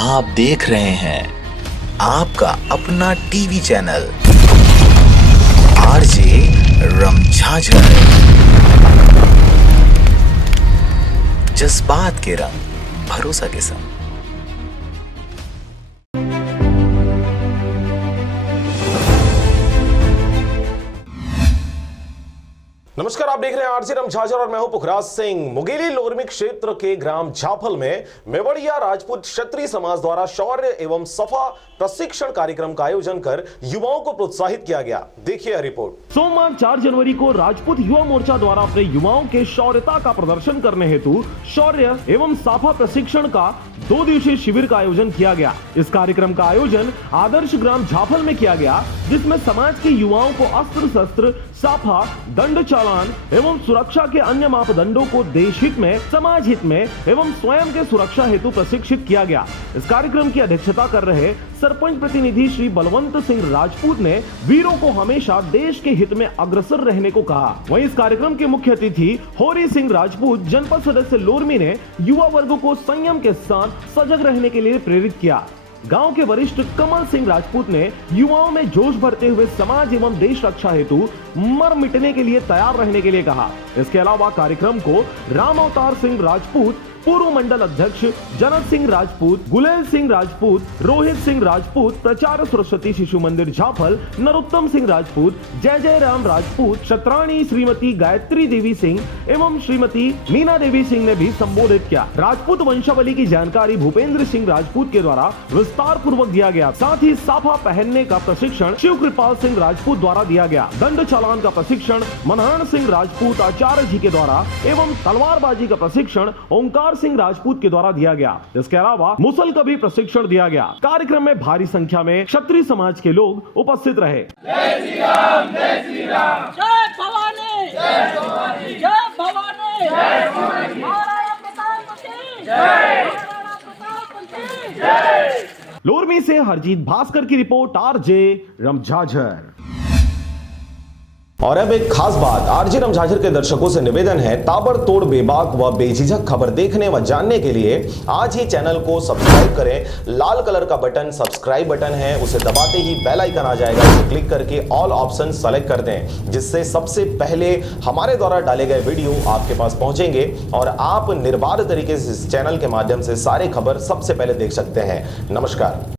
आप देख रहे हैं आपका अपना टीवी चैनल आरजे रमझाझर। जज्बात के रंग, भरोसा के संग। नमस्कार, आप देख रहे हैं आरजे रमझाझर और मैं हूं पुखराज सिंह। मुंगेली लोरमी क्षेत्र के ग्राम झाफल में मेवड़िया राजपूत क्षत्रिय समाज द्वारा शौर्य एवं सफा प्रशिक्षण कार्यक्रम का आयोजन कर युवाओं को प्रोत्साहित किया गया। देखिए रिपोर्ट। सोमवार 4 जनवरी को राजपूत युवा मोर्चा द्वारा अपने युवाओं के शौर्यता का प्रदर्शन करने हेतु शौर्य एवं साफा प्रशिक्षण का 2 दिवसीय शिविर का आयोजन किया गया। इस कार्यक्रम का आयोजन आदर्श ग्राम झाफल में किया गया, जिसमें समाज के युवाओं को अस्त्र शस्त्र, साफा, दंड चालान एवं सुरक्षा के अन्य मापदंडों को देश हित में, समाज हित में एवं स्वयं के सुरक्षा हेतु प्रशिक्षित किया गया। इस कार्यक्रम की अध्यक्षता कर रहे सरपंच प्रतिनिधि श्री बलवंत सिंह राजपूत ने वीरों को हमेशा देश के हित में अग्रसर रहने को कहा। वहीं इस कार्यक्रम के मुख्य अतिथि होरी सिंह राजपूत, जनपद सदस्य लोरमी, ने युवा वर्ग को संयम के साथ सजग रहने के लिए प्रेरित किया। गांव के वरिष्ठ कमल सिंह राजपूत ने युवाओं में जोश भरते हुए समाज एवं देश रक्षा हेतु मर मिटने के लिए तैयार रहने के लिए कहा। इसके अलावा कार्यक्रम को राम अवतार सिंह राजपूत, पूर्व मंडल अध्यक्ष जनक सिंह राजपूत, गुलेल सिंह राजपूत, रोहित सिंह राजपूत, प्राचार्य सरस्वती शिशु मंदिर झाफल, नरोत्तम सिंह राजपूत, जय जय राम राजपूत, क्षत्राणी श्रीमती गायत्री देवी सिंह एवं श्रीमती मीना देवी सिंह ने भी संबोधित किया। राजपूत वंशावली की जानकारी भूपेंद्र सिंह राजपूत के द्वारा विस्तार पूर्वक दिया गया। साथ ही साफा पहनने का प्रशिक्षण शिव कृपाल सिंह राजपूत द्वारा दिया गया। दंड चालान का प्रशिक्षण मनहरण सिंह राजपूत आचार्य जी के द्वारा एवं तलवारबाजी का प्रशिक्षण ओंकार सिंह राजपूत के द्वारा दिया गया। इसके अलावा मुसल का भी प्रशिक्षण दिया गया। कार्यक्रम में भारी संख्या में क्षत्रिय समाज के लोग उपस्थित रहे। जय श्री राम, जय श्री राम, जय भवानी, जय भवानी, जय भवानी, जय भवानी, महाराणा प्रताप की जय, महाराणा प्रताप की जय। लोरमी से हरजीत भास्कर की रिपोर्ट, आरजे रमझाझर। और अब एक खास बात, आरजे रमझाझर के दर्शकों से निवेदन है, ताबड़तोड़ बेबाक व बेझिझक खबर देखने व जानने के लिए आज ही चैनल को सब्सक्राइब करें। लाल कलर का बटन सब्सक्राइब बटन है, उसे दबाते ही बेल आइकन आ जाएगा, उसे क्लिक करके ऑल ऑप्शन सेलेक्ट कर दें, जिससे सबसे पहले हमारे द्वारा डाले गए वीडियो आपके पास पहुंचेंगे और आप निर्बाध तरीके से इस चैनल के माध्यम से सारे खबर सबसे पहले देख सकते हैं। नमस्कार।